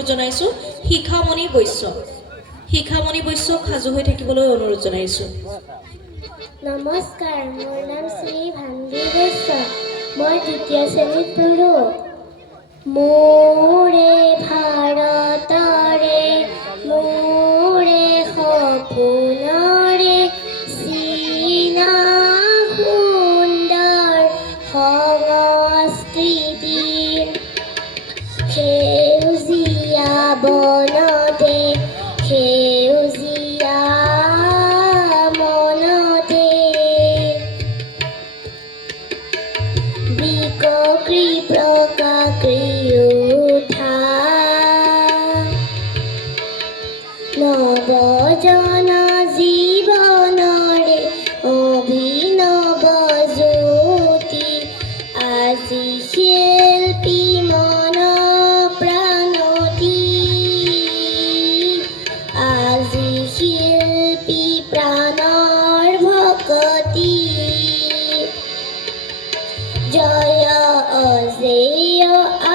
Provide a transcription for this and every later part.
অনুৰোধ জনাইছোঁ শিখামণি বৈশ্যক সাজু হৈ থাকিবলৈ অনুৰোধ জনাইছোঁ। নমস্কাৰ, মোৰ নাম শ্ৰী ভান্দি বৈশ্য। মই তৃতীয় শ্ৰেণীত পঢ়োঁ। মোৰে ভাৰতৰে মোৰে সপোনৰে চিনা সুন্দৰ সংস্কৃতি সেউজীয়া বনতে সেউজীয়া মনতে বিককৃ প্ৰকাশি উঠা নৱজন জীৱনৰে অভিনৱ জ্যোতি আজি শিল্পী মন প্ৰাণতি আজি শিল্পী প্ৰাণৰ ভকতি জয় অজেয়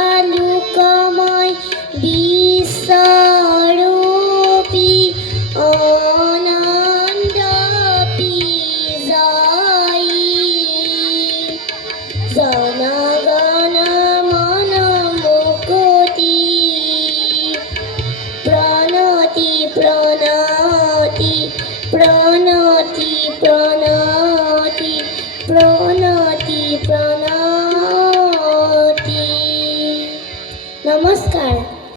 আলোকময় বিশ্বৰূপী অনন্ত বিজয়ী জনগণ মন মুকুতি প্ৰণতি প্ৰণতি প্ৰণতি প্ৰণতি